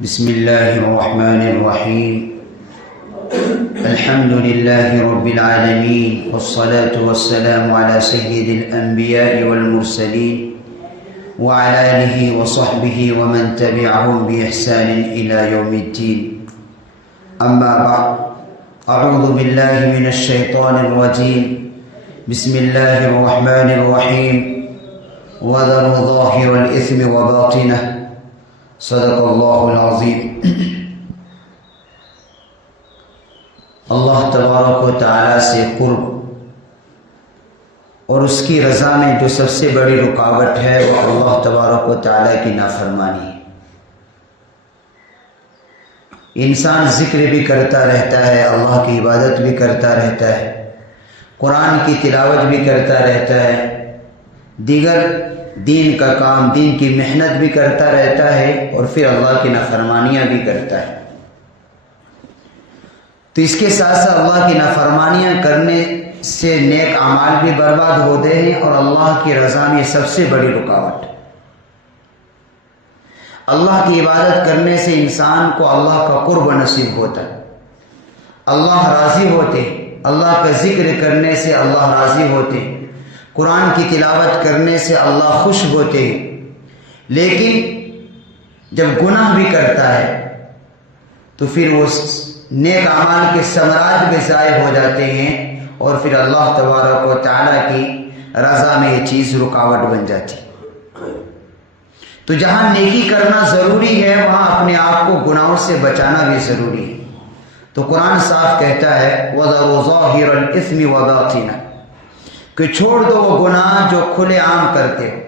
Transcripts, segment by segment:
بسم الله الرحمن الرحيم. الحمد لله رب العالمين، والصلاة والسلام على سيد الأنبياء والمرسلين وعلى آله وصحبه ومن تبعهم بإحسان إلى يوم الدين. أما بعد، أعوذ بالله من الشيطان الرجيم. بسم الله الرحمن الرحيم. وذروا ظاهر الإثم وباطنه. صدق اللہ العظیم. اللہ تبارک و تعالی سے قرب اور اس کی رضا میں جو سب سے بڑی رکاوٹ ہے وہ اللہ تبارک و تعالی کی نافرمانی ہے. انسان ذکر بھی کرتا رہتا ہے، اللہ کی عبادت بھی کرتا رہتا ہے، قرآن کی تلاوت بھی کرتا رہتا ہے، دیگر دین کا کام، دین کی محنت بھی کرتا رہتا ہے، اور پھر اللہ کی نافرمانیاں بھی کرتا ہے. تو اس کے ساتھ ساتھ اللہ کی نافرمانیاں کرنے سے نیک اعمال بھی برباد ہوتے ہیں اور اللہ کی رضا میں سب سے بڑی رکاوٹ. اللہ کی عبادت کرنے سے انسان کو اللہ کا قرب نصیب ہوتا ہے، اللہ راضی ہوتے، اللہ کا ذکر کرنے سے اللہ راضی ہوتے، قرآن کی تلاوت کرنے سے اللہ خوش ہوتے ہیں. لیکن جب گناہ بھی کرتا ہے تو پھر وہ نیک اعمال کے ثمرات بھی ضائع ہو جاتے ہیں اور پھر اللہ تبارک و تعالی کی رضا میں یہ چیز رکاوٹ بن جاتی. تو جہاں نیکی کرنا ضروری ہے وہاں اپنے آپ کو گناہوں سے بچانا بھی ضروری ہے. تو قرآن صاف کہتا ہے وَذَرُوا ظَاهِرَ الْإِثْمِ وَبَاطِنَهُ، کہ چھوڑ دو وہ گناہ جو کھلے عام کرتے ہو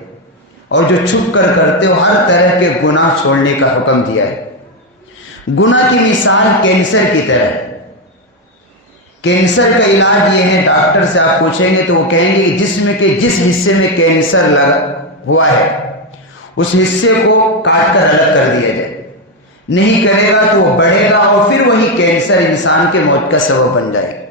اور جو چھپ کر کرتے ہو. ہر طرح کے گناہ چھوڑنے کا حکم دیا ہے. گناہ کی مثال کینسر کی طرح ہے. کینسر کا علاج یہ ہے، ڈاکٹر سے آپ پوچھیں گے تو وہ کہیں گے کہ جسم کے جس حصے میں کینسر لگا ہوا ہے اس حصے کو کاٹ کر الگ کر دیا جائے. نہیں کرے گا تو وہ بڑھے گا اور پھر وہی کینسر انسان کے موت کا سبب بن جائے گا.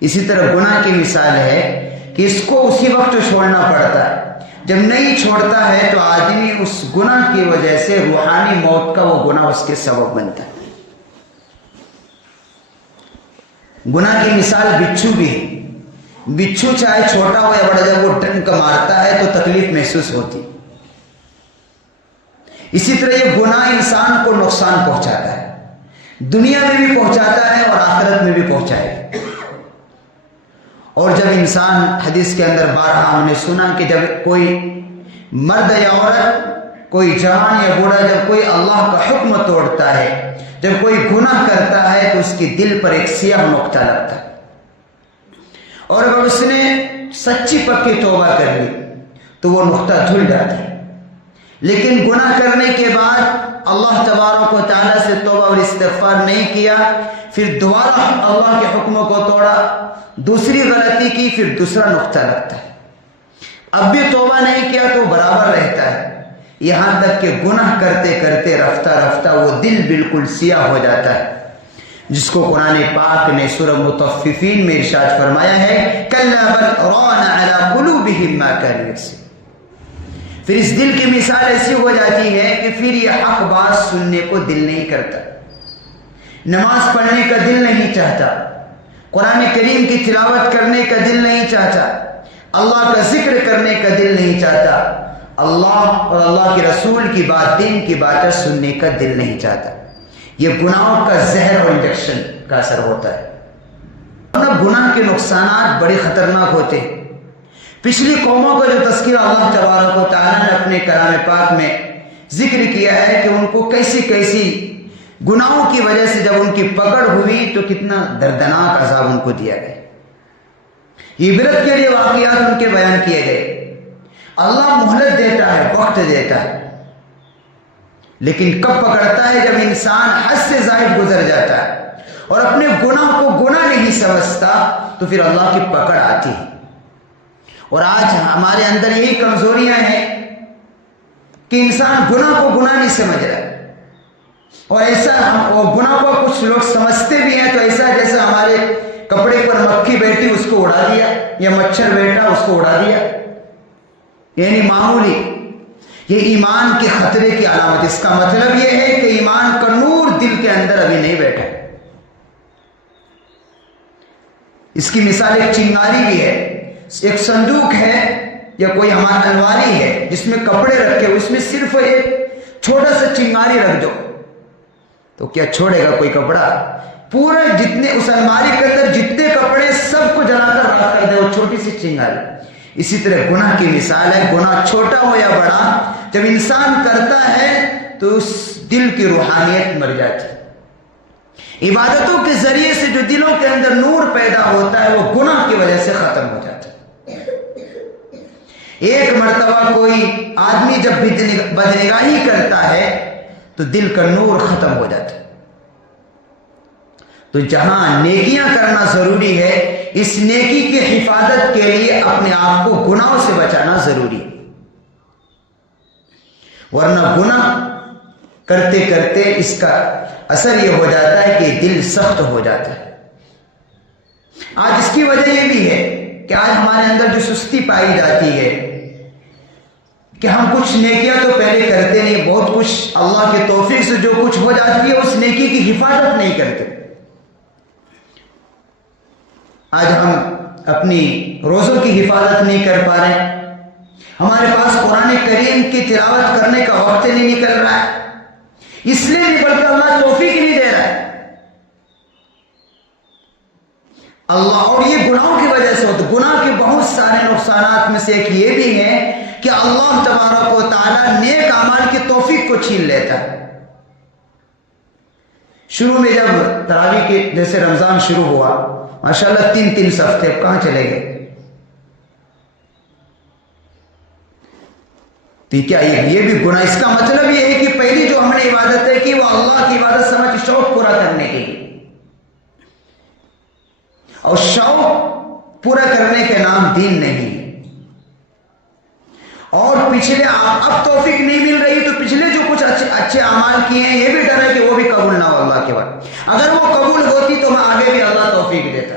اسی طرح گناہ کی مثال ہے کہ اس کو اسی وقت چھوڑنا پڑتا ہے. جب نہیں چھوڑتا ہے تو آدمی اس گناہ کی وجہ سے روحانی موت کا وہ گناہ اس کے سبب بنتا ہے. گناہ کی مثال بچھو بھی ہے. بچھو چاہے چھوٹا ہو یا بڑا، جب وہ ڈنک مارتا ہے تو تکلیف محسوس ہوتی. اسی طرح یہ گناہ انسان کو نقصان پہنچاتا ہے، دنیا میں بھی پہنچاتا ہے اور آخرت میں بھی پہنچائے گا. اور جب انسان، حدیث کے اندر بارہا ہم نے سنا کہ جب کوئی مرد یا عورت، کوئی جوان یا بوڑھا، جب کوئی اللہ کا حکم توڑتا ہے، جب کوئی گناہ کرتا ہے تو اس کے دل پر ایک سیاہ نقطہ لگتا ہے. اور اگر اس نے سچی پکی توبہ کر لی تو وہ نقطہ دھل جاتا ہے. لیکن گناہ کرنے کے بعد اللہ تبارک و تعالیٰ سے توبہ اور استغفار نہیں کیا، پھر دوبارہ اللہ کے حکموں کو توڑا، دوسری غلطی کی، پھر دوسرا نقطہ لگتا ہے. اب بھی توبہ نہیں کیا تو برابر رہتا ہے، یہاں تک کہ گناہ کرتے کرتے رفتہ رفتہ وہ دل بالکل سیاہ ہو جاتا ہے، جس کو قرآن پاک نے سورہ مطففین میں ارشاد فرمایا ہے کَلَّا بَلْ رَانَ عَلَىٰ قُلُوبِهِمْ مَا كَانُوا يَكْسِبُونَ. پھر اس دل کی مثال ایسی ہو جاتی ہے کہ پھر یہ حق بات سننے کو دل نہیں کرتا، نماز پڑھنے کا دل نہیں چاہتا، قرآن کریم کی تلاوت کرنے کا دل نہیں چاہتا، اللہ کا ذکر کرنے کا دل نہیں چاہتا، اللہ اور اللہ کے رسول کی بات، دین کی باتیں سننے کا دل نہیں چاہتا. یہ گناہوں کا زہر اور انجیکشن کا اثر ہوتا ہے. گناہ کے نقصانات بڑے خطرناک ہوتے ہیں. پچھلی قوموں کا جو تذکرہ اللہ تبارک و تعالیٰ نے اپنے کلام پاک میں ذکر کیا ہے کہ ان کو کیسی کیسی گناہوں کی وجہ سے جب ان کی پکڑ ہوئی تو کتنا دردناک عذاب ان کو دیا گیا. عبرت کے لیے واقعات ان کے بیان کیے گئے. اللہ مہلت دیتا ہے، وقت دیتا ہے، لیکن کب پکڑتا ہے؟ جب انسان حد سے زائد گزر جاتا ہے اور اپنے گناہ کو گناہ نہیں سمجھتا تو پھر اللہ کی پکڑ آتی ہے. اور آج ہمارے اندر یہی کمزوریاں ہیں کہ انسان گناہ کو گناہ نہیں سمجھ رہا ہے، اور ایسا گناہ کو کچھ لوگ سمجھتے بھی ہیں تو ایسا جیسا ہمارے کپڑے پر مکھی بیٹھی اس کو اڑا دیا، یا مچھر بیٹھا اس کو اڑا دیا، یعنی معمولی. یہ ایمان کے خطرے کی علامت. اس کا مطلب یہ ہے کہ ایمان اس کی مثال ایک چنگاری بھی ہے. ایک صندوق ہے یا کوئی ہمارا الماری ہے جس میں کپڑے رکھے ہوئے، اس میں صرف ایک چھوٹا سا چنگاری رکھ دو تو کیا چھوڑے گا کوئی کپڑا؟ پورے جتنے اس الماری کے اندر جتنے کپڑے سب کو جلا کر راکھ کر دے وہ چھوٹی سی چنگاری. اسی طرح گناہ کی مثال ہے، گناہ چھوٹا ہو یا بڑا، جب انسان کرتا ہے تو اس دل کی روحانیت مر جاتی ہے. عبادتوں کے ذریعے سے جو دلوں کے اندر نور پیدا ہوتا ہے وہ گناہ کی وجہ سے ختم ہو جاتا ہے. ایک مرتبہ کوئی آدمی جب بدنگاہی کرتا ہے تو دل کا نور ختم ہو جاتا ہے. تو جہاں نیکیاں کرنا ضروری ہے، اس نیکی کی حفاظت کے لیے اپنے آپ کو گناہوں سے بچانا ضروری ہے، ورنہ گناہ کرتے کرتے اس کا اثر یہ ہو جاتا ہے کہ دل سخت ہو جاتا ہے. آج اس کی وجہ یہ بھی ہے کہ آج ہمارے اندر جو سستی پائی جاتی ہے کہ ہم کچھ نیکیاں تو پہلے کرتے نہیں، بہت کچھ اللہ کے توفیق سے جو کچھ ہو جاتی ہے اس نیکی کی حفاظت نہیں کرتے. آج ہم اپنی روزوں کی حفاظت نہیں کر پا رہے، ہمارے پاس قرآن کریم کی تلاوت کرنے کا وقت نہیں نکل رہا ہے، اس لیے نہیں بلکہ اللہ توفیق نہیں دے رہا ہے اللہ. اور یہ گناہوں کی وجہ سے ہوتا ہے. گناہ کے بہت سارے نقصانات میں سے ایک یہ بھی ہے کہ اللہ تبارک و تعالیٰ نیک اعمال کی توفیق کو چھین لیتا ہے. شروع میں جب تراویح کے جیسے رمضان شروع ہوا، ماشاءاللہ 3 صف تھے، کہاں چلے گئے؟ تو کیا یہ بھی گناہ؟ اس کا مطلب یہ ہے کہ پہلی جو ہم نے عبادت ہے کہ وہ اللہ کی عبادت سمجھ شوق پورا کرنے کے لیے، اور شوق پورا کرنے کے نام دین نہیں. اور پچھلے اب توفیق نہیں مل رہی تو پچھلے جو کچھ اچھے اعمال کیے ہیں یہ بھی ڈر ہے کہ وہ بھی قبول نہ ہو اللہ کے بعد. اگر وہ قبول ہوتی تو آگے بھی اللہ توفیق دیتا.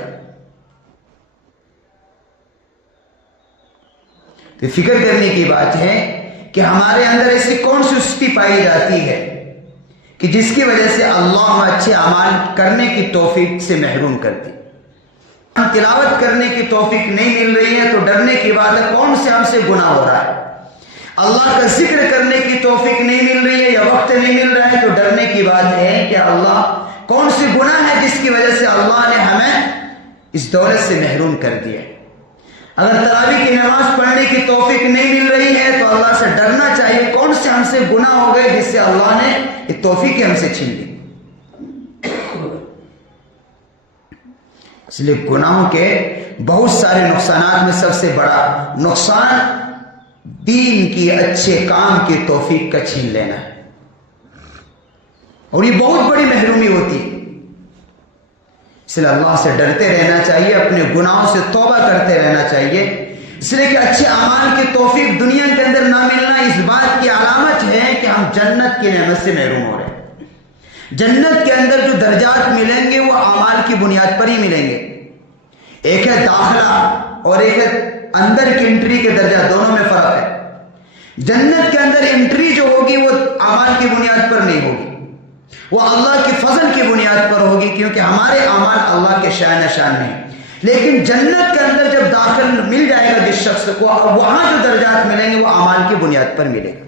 تو فکر کرنے کی بات ہے کہ ہمارے اندر ایسی کون سی سستی پائی جاتی ہے کہ جس کی وجہ سے اللہ اچھے اعمال کرنے کی توفیق سے محروم کرتی. تلاوت کرنے کی توفیق نہیں مل رہی ہے تو ڈرنے کی بات ہے کون سے ہم سے گناہ ہو رہا ہے. اللہ کا ذکر کرنے کی توفیق نہیں مل رہی ہے یا وقت نہیں مل رہا ہے تو ڈرنے کی بات ہے کہ اللہ کون سی گناہ ہے جس کی وجہ سے اللہ نے ہمیں اس دولت سے محروم کر دیا. اگر تراویح کی نماز پڑھنے کی توفیق نہیں مل رہی ہے تو اللہ سے ڈرنا چاہیے کون سے ہم سے گناہ ہو گئے جس سے اللہ نے یہ توفیق ہم سے چھین لی. اس لیے گناہوں کے بہت سارے نقصانات میں سب سے بڑا نقصان دین کی اچھے کام کی توفیق کا چھین لینا ہے، اور یہ بہت بڑی محرومی ہوتی ہے. اس لیے اللہ سے ڈرتے رہنا چاہیے، اپنے گناہوں سے توبہ کرتے رہنا چاہیے. اس لیے کہ اچھے اعمال کی توفیق دنیا کے اندر نہ ملنا اس بات کی علامت ہے کہ ہم جنت کی نعمت سے محروم ہو رہے ہیں. جنت کے اندر جو درجات ملیں گے وہ اعمال کی بنیاد پر ہی ملیں گے. ایک ہے داخلہ اور ایک ہے اندر کی انٹری کے درجہ، دونوں میں فرق ہے. جنت کے اندر انٹری جو ہوگی وہ اعمال کی بنیاد پر نہیں ہوگی، وہ اللہ کے فضل کی بنیاد پر ہوگی، کیونکہ ہمارے اعمال اللہ کے شان نشان نہیں. لیکن جنت کے اندر جب داخل مل جائے گا جس شخص کو، وہاں جو درجات ملیں گے وہ اعمال کی بنیاد پر ملے گا.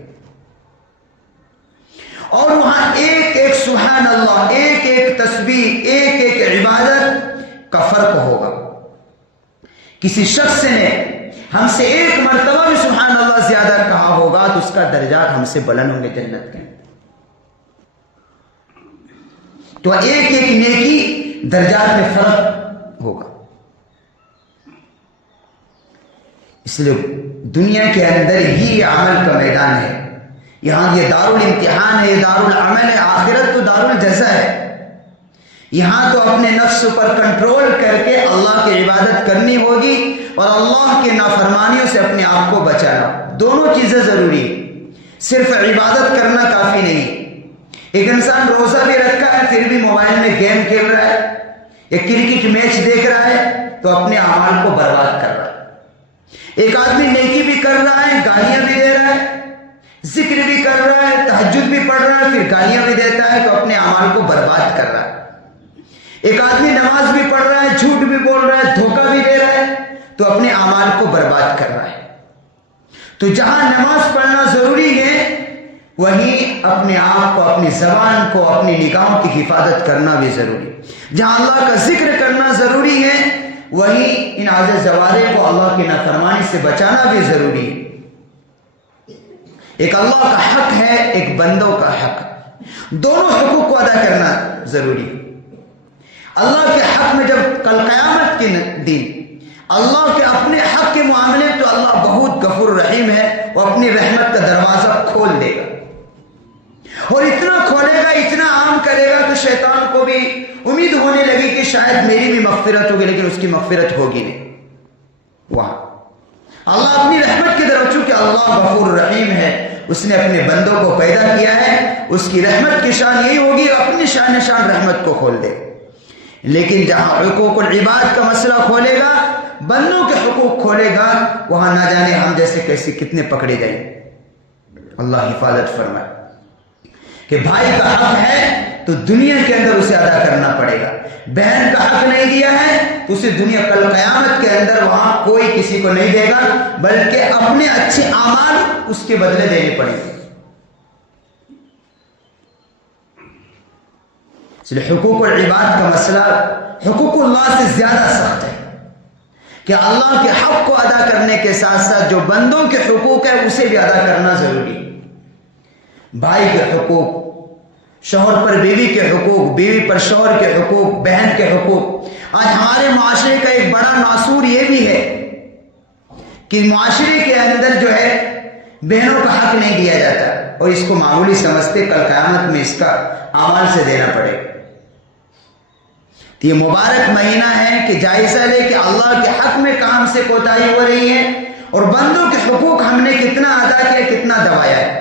اور وہاں ایک ایک سبحان اللہ، ایک ایک تسبیح، ایک ایک عبادت کا فرق ہوگا. کسی شخص نے ہم سے ایک مرتبہ بھی سبحان اللہ زیادہ کہا ہوگا تو اس کا درجات ہم سے بلند ہوں گے جنت کے. تو ایک ایک نیکی درجات میں فرق ہوگا. اس لیے دنیا کے اندر ہی عمل کا میدان ہے. یہاں یہ دار الامتحان ہے، یہ دار العمل ہے. آخرت تو دار الجزا ہے. یہاں تو اپنے نفس پر کنٹرول کر کے اللہ کی عبادت کرنی ہوگی اور اللہ کے نافرمانیوں سے اپنے آپ کو بچانا. دونوں چیزیں ضروری ہیں. صرف عبادت کرنا کافی نہیں. ایک انسان روزہ بھی رکھا ہے پھر بھی موبائل میں گیم کھیل رہا ہے یا کرکٹ میچ دیکھ رہا ہے تو اپنے اعمال کو برباد کر رہا ہے. ایک آدمی نیکی بھی کر رہا ہے، گالیاں بھی دے رہا ہے، ذکر بھی کر رہا ہے، تہجد بھی پڑھ رہا ہے، پھر گالیاں بھی دیتا ہے تو اپنے اعمال کو برباد کر رہا ہے. ایک آدمی نماز بھی پڑھ رہا ہے، جھوٹ بھی بول رہا ہے، تو اپنے اعمال کو برباد کر رہا ہے۔ تو جہاں نماز پڑھنا ضروری ہے وہیں اپنے آپ کو، اپنی زبان کو، اپنی نگاہوں کی حفاظت کرنا بھی ضروری ہے۔ جہاں اللہ کا ذکر کرنا ضروری ہے وہیں ان عاجز زوارے کو اللہ کی نافرمانی سے بچانا بھی ضروری ہے۔ ایک اللہ کا حق ہے، ایک بندوں کا حق، دونوں حقوق کو ادا کرنا ضروری ہے۔ اللہ کے حق میں جب کل قیامت کے دن اللہ کے اپنے حق کے معاملے تو اللہ بہت غفور رحیم ہے، وہ اپنی رحمت کا دروازہ کھول دے گا، اور اتنا کھولے گا، اتنا عام کرے گا کہ شیطان کو بھی امید ہونے لگی کہ شاید میری بھی مغفرت ہوگی، لیکن اس کی مغفرت ہوگی نہیں۔ وہاں اللہ اپنی رحمت کی طرف، چونکہ اللہ غفور رحیم ہے، اس نے اپنے بندوں کو پیدا کیا ہے، اس کی رحمت کی شان یہی ہوگی، اپنی شان رحمت کو کھول دے۔ لیکن جہاں حقوق العباد کا مسئلہ کھولے گا، بندوں کے حقوق کھولے گا، وہاں نہ جانے ہم جیسے کیسے کتنے پکڑے جائیں۔ اللہ حفاظت فرمائے کہ بھائی کا حق ہے تو دنیا کے اندر اسے ادا کرنا پڑے گا، بہن کا حق نہیں دیا ہے تو اسے دنیا کل قیامت کے اندر وہاں کوئی کسی کو نہیں دے گا، بلکہ اپنے اچھے اعمال اس کے بدلے دینے پڑیں گے۔ اس لیے حقوق العباد کا مسئلہ حقوق اللہ سے زیادہ سخت ہے کہ اللہ کے حق کو ادا کرنے کے ساتھ ساتھ جو بندوں کے حقوق ہے اسے بھی ادا کرنا ضروری ہے۔ بھائی کے حقوق، شوہر پر بیوی کے حقوق، بیوی پر شوہر کے حقوق، بہن کے حقوق۔ آج ہمارے معاشرے کا ایک بڑا ناصور یہ بھی ہے کہ معاشرے کے اندر جو ہے بہنوں کا حق نہیں دیا جاتا، اور اس کو معمولی سمجھتے، کل قیامت میں اس کا اعمال سے دینا پڑے گا۔ تو یہ مبارک مہینہ ہے کہ جائزہ لے کہ اللہ کے حق میں کام سے کوتاہی ہو رہی ہے، اور بندوں کے حقوق ہم نے کتنا ادا کیا، کتنا دبایا ہے۔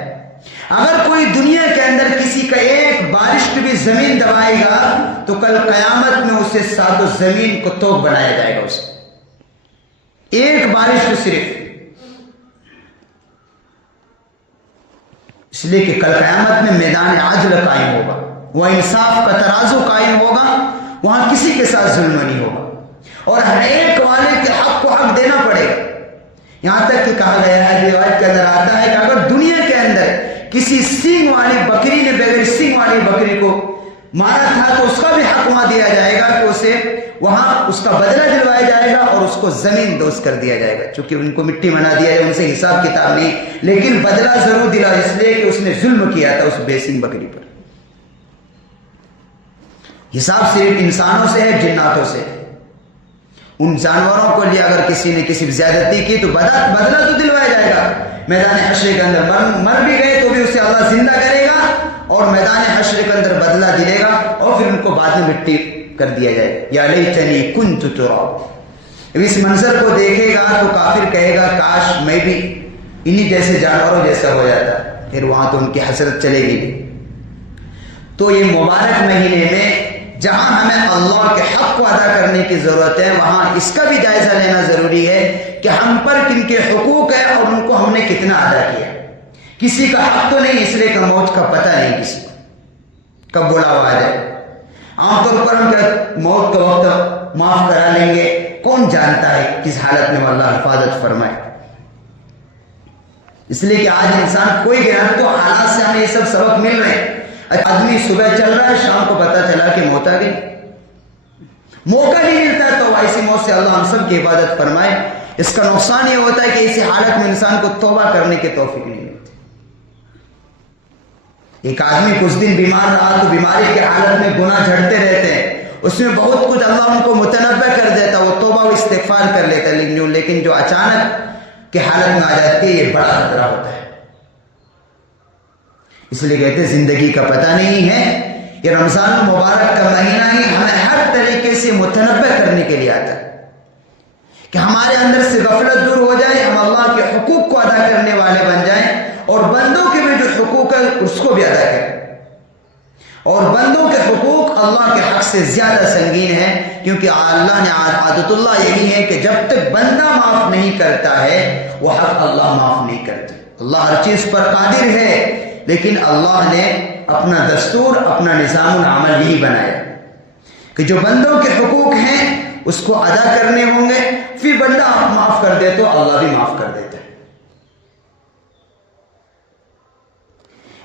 اگر کوئی دنیا کے اندر کسی کا ایک بارش کی بھی زمین دبائے گا تو کل قیامت میں اسے ساتوں زمین کو توق بنایا جائے گا، اسے ایک بارش کو صرف، اس لیے کہ کل قیامت میں میدان عدل قائم ہوگا، وہ انصاف کا ترازو قائم ہوگا، وہاں کسی کے ساتھ ظلم نہیں ہوگا، اور ہر ایک والے کے حق کو حق دینا پڑے گا۔ یہاں تک کہ کہا گیا ہے، روایت کے اندر آتا ہے کہ اگر دنیا کے اندر کسی سینگ والی بکری نے بغیر سینگ والی بکری کو مارا تھا تو اس کا بھی حق وہاں دیا جائے گا، کہ اسے وہاں اس کا بدلہ دلوایا جائے گا اور اس کو زمین دوز کر دیا جائے گا، چونکہ ان کو مٹی بنا دیا جائے، ان سے حساب کتاب نہیں، لیکن بدلہ ضرور دلا، اس لیے کہ اس نے ظلم کیا تھا اس بے سینگ بکری پر۔ حساب صرف انسانوں سے ہے، جناتوں سے۔ ان جانوروں کو لیے اگر کسی نے کسی زیادتی کی تو بدلہ تو دلوایا جائے گا، میدان حشر کے اندر مر بھی گئے تو بھی اسے اللہ زندہ کرے گا، اور میدان حشر کے اندر بدلہ دلے گا، اور پھر ان کو بعد میں مٹی کر دیا جائے گا۔ یا لیتنی کنت تراب۔ اس منظر کو دیکھے گا تو کافر کہے گا کاش میں بھی انہی جیسے جانوروں جیسا ہو جاتا، پھر وہاں تو ان کی حسرت چلے گی نہیں۔ تو یہ مبارک مہینے میں جہاں ہمیں اللہ کے حق کو ادا کرنے کی ضرورت ہے، وہاں اس کا بھی جائزہ لینا ضروری ہے کہ ہم پر کن کے حقوق ہے اور ان کو ہم نے کتنا ادا کیا۔ کسی کا حق تو نہیں، اس لیے کہ موت کا پتہ نہیں کسی کو کب بلاوا آ جائے۔ عام طور پر ہم موت کا وقت معاف کرا لیں گے، کون جانتا ہے کس حالت میں اللہ حفاظت فرمائے۔ اس لیے کہ آج انسان کوئی گیا تو حالات سے ہمیں یہ سب سبق مل رہے ہیں۔ آدمی صبح چل رہا ہے، شام کو پتہ چلا کہ موت آ گئی، موقع نہیں ملتا ہے، تو ایسی موت سے اللہ ہم سب کی حفاظت فرمائے۔ اس کا نقصان یہ ہوتا ہے کہ اسی حالت میں انسان کو توبہ کرنے کی توفیق نہیں ملتی۔ ایک آدمی کچھ دن بیمار رہا تو بیماری کی حالت میں گناہ جھڑتے رہتے ہیں، اس میں بہت کچھ اللہ ان کو متنبع کر دیتا، وہ توبہ و استغفار کر لیتا، لیکن جو اچانک کی حالت میں آ جاتی ہے یہ بڑا خطرہ ہوتا ہے۔ اس لیے کہتے ہیں زندگی کا پتہ نہیں ہے۔ یہ رمضان المبارک کا مہینہ ہی ہمیں ہر طریقے سے متنبع کرنے کے لیے آتا ہے کہ ہمارے اندر سے غفلت دور ہو جائے، ہم اللہ کے حقوق کو ادا کرنے والے بن جائیں، اور بندوں کے بھی جو حقوق ہے اس کو بھی ادا کریں۔ اور بندوں کے حقوق اللہ کے حق سے زیادہ سنگین ہے، کیونکہ اللہ نے عادت اللہ یہی ہے کہ جب تک بندہ معاف نہیں کرتا ہے وہ حق اللہ معاف نہیں کرتا۔ اللہ ہر چیز پر قادر ہے، لیکن اللہ نے اپنا دستور، اپنا نظام العمل یہی بنایا کہ جو بندوں کے حقوق ہیں اس کو ادا کرنے ہوں گے، پھر بندہ آپ معاف کر دے تو اللہ بھی معاف کر دیتا ہے۔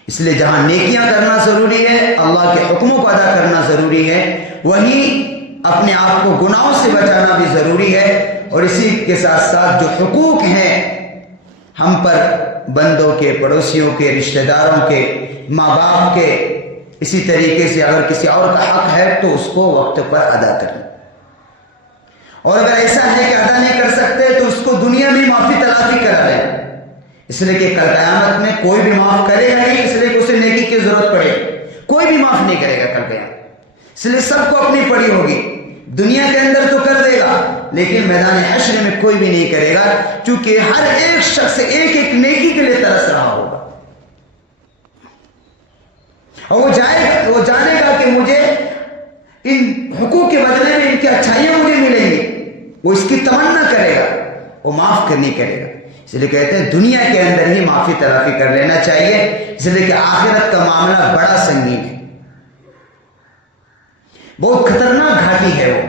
اس لیے جہاں نیکیاں کرنا ضروری ہے، اللہ کے حکموں کو ادا کرنا ضروری ہے، وہیں اپنے آپ کو گناہوں سے بچانا بھی ضروری ہے۔ اور اسی کے ساتھ ساتھ جو حقوق ہیں ہم پر، بندوں کے، پڑوسیوں کے، رشتہ داروں کے، ماں باپ کے، اسی طریقے سے اگر کسی اور کا حق ہے تو اس کو وقت پر ادا کریں، اور اگر ایسا ہے کہ ادا نہیں کر سکتے تو اس کو دنیا میں معافی تلافی کرا لیں، اس لیے کہ کل قیامت میں کوئی بھی معاف کرے گا نہیں، اس لیے کہ اسے نیکی کی ضرورت پڑے، کوئی بھی معاف نہیں کرے گا کل قیامت، اس لیے سب کو اپنی پڑی ہوگی۔ دنیا کے اندر تو کر دے گا لیکن میدان حشر میں کوئی بھی نہیں کرے گا، چونکہ ہر ایک شخص ایک ایک نیکی کے لیے ترس رہا ہوگا، اور وہ جانے گا کہ مجھے ان حقوق کے بدلے میں ان کی اچھائیاں مجھے ملیں گی، وہ اس کی تمنا کرے گا، وہ معاف کرنے کرے گا۔ اس لیے کہتے ہیں دنیا کے اندر ہی معافی تلافی کر لینا چاہیے، اس لیے کہ آخرت کا معاملہ بڑا سنگین ہے، بہت خطرناک گھاٹی ہے وہ۔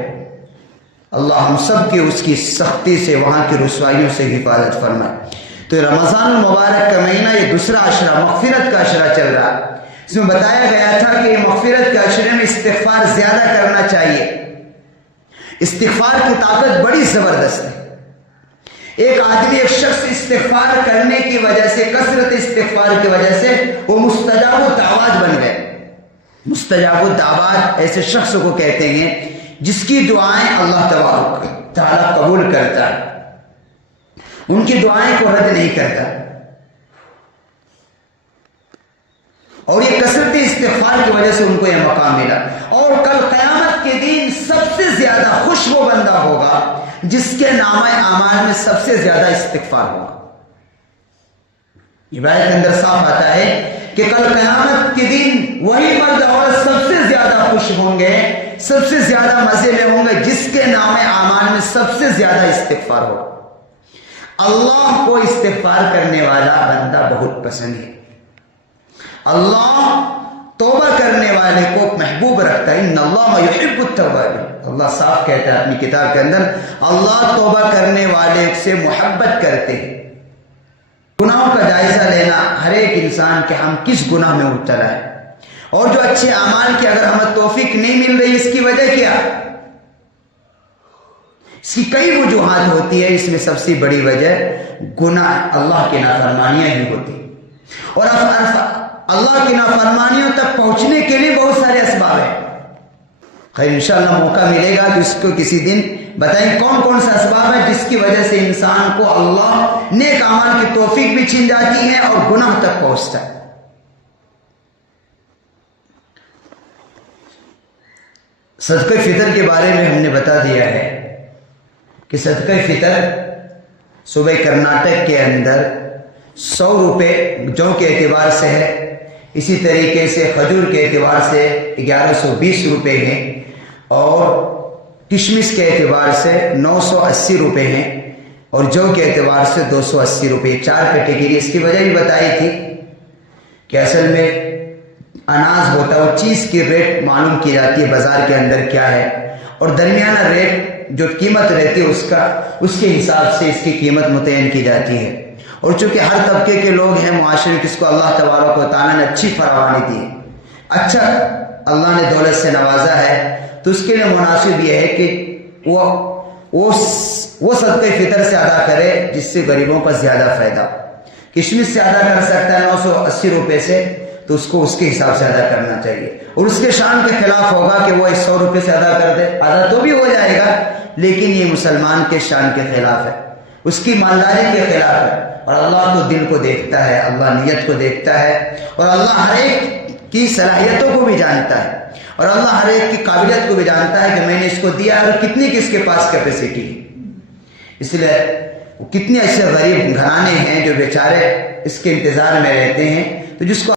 اللہ ہم سب کے اس کی سختی سے، وہاں کی رسوائیوں سے حفاظت فرمائے۔ تو رمضان المبارک کا مہینہ یہ دوسرا عشرہ، مغفرت کا عشرہ چل رہا، اس میں بتایا گیا تھا کہ یہ مغفرت کے عشرے میں استغفار زیادہ کرنا چاہیے۔ استغفار کی طاقت بڑی زبردست ہے۔ ایک آدمی، ایک شخص استغفار کرنے کی وجہ سے، کثرت استغفار کی وجہ سے وہ مستجاب الدعوات بن گئے۔ مستجاب الدعوات ایسے شخص کو کہتے ہیں جس کی دعائیں اللہ تبارک تعالیٰ قبول کرتا ہے، ان کی دعائیں کو رد نہیں کرتا، اور یہ کثرت استغفار کی وجہ سے ان کو یہ مقام ملا۔ اور کل قیامت کے دن سب سے زیادہ خوش وہ بندہ ہوگا جس کے نامہ اعمال میں سب سے زیادہ استغفار ہوگا۔ روایت کے اندر صاف آتا ہے کہ کل قیامت کے دن وہی مرد عورت سب سے زیادہ خوش ہوں گے، سب سے زیادہ مزے میں ہوں گے جس کے نامہ اعمال میں سب سے زیادہ استغفار ہوگا۔ اللہ کو استغفار کرنے والا بندہ بہت پسند ہے، اللہ توبہ کرنے والے کو محبوب رکھتا ہے۔ ان اللہ یحب التوابین، اللہ صاف کہتا ہے اپنی کتاب کے اندر، اللہ توبہ کرنے والے سے محبت کرتے ہیں۔ گناہوں کا جائزہ لینا ہر ایک انسان کہ ہم کس گناہ میں مبتلا ہے، اور جو اچھے اعمال کی اگر ہمیں توفیق نہیں مل رہی، اس کی وجہ کیا؟ اس کی کئی وجوہات ہوتی ہے، اس میں سب سے بڑی وجہ گناہ، اللہ کی نافرمانیاں ہی ہوتی، اور اللہ کی نافرمانیوں تک پہنچنے کے لیے بہت سارے اسباب ہیں۔ خیر انشاءاللہ موقع ملے گا کہ اس کو کسی دن بتائیں کون کون سے اسباب ہیں جس کی وجہ سے انسان کو اللہ نیک اعمال کی توفیق بھی چھین جاتی ہے اور گناہ تک پہنچتا ہے۔ صدقہ فطر کے بارے میں ہم نے بتا دیا ہے کہ صدقہ فطر صوبہ کرناٹک کے اندر 100 روپے جو کے اعتبار سے ہے، اسی طریقے سے کھجور کے اعتبار سے 1120 روپے ہیں، اور کشمش کے اعتبار سے 980 روپے ہیں، اور جو کے اعتبار سے 280 روپے، 4 کیٹیگری۔ اس کی وجہ بھی بتائی تھی کہ اصل میں اناج ہوتا ہے، وہ چیز کی ریٹ معلوم کی جاتی ہے بازار کے اندر کیا ہے، اور درمیانہ ریٹ جو قیمت رہتی ہے اس کے حساب سے اس کی قیمت متعین کی جاتی ہے۔ اور چونکہ ہر طبقے کے لوگ ہیں معاشرے، کس کو اللہ تبارک و تعالیٰ نے اچھی فراوانی دی ہے، اچھا اللہ نے دولت سے نوازا ہے، تو اس کے لیے مناسب یہ ہے کہ وہ صدقہ فطر سے ادا کرے جس سے غریبوں کا زیادہ فائدہ۔ کشمش سے ادا کر سکتا ہے 980 روپے سے، تو اس کو اس کے حساب سے ادا کرنا چاہیے، اور اس کے شان کے خلاف ہوگا کہ وہ 100 روپے سے ادا کر دے، ادا تو بھی ہو جائے گا لیکن یہ مسلمان کے شان کے خلاف ہے، اس کی مالداری کے خلاف ہے، اور اللہ تو دل کو دیکھتا ہے، اللہ نیت کو دیکھتا ہے، اور اللہ ہر ایک کی صلاحیتوں کو بھی جانتا ہے، اور اللہ ہر ایک کی قابلیت کو بھی جانتا ہے کہ میں نے اس کو دیا اور کتنی کس کے پاس کیپیسٹی ہے۔ اس لیے کتنے ایسے غریب گھرانے ہیں جو بیچارے اس کے انتظار میں رہتے ہیں، تو جس کو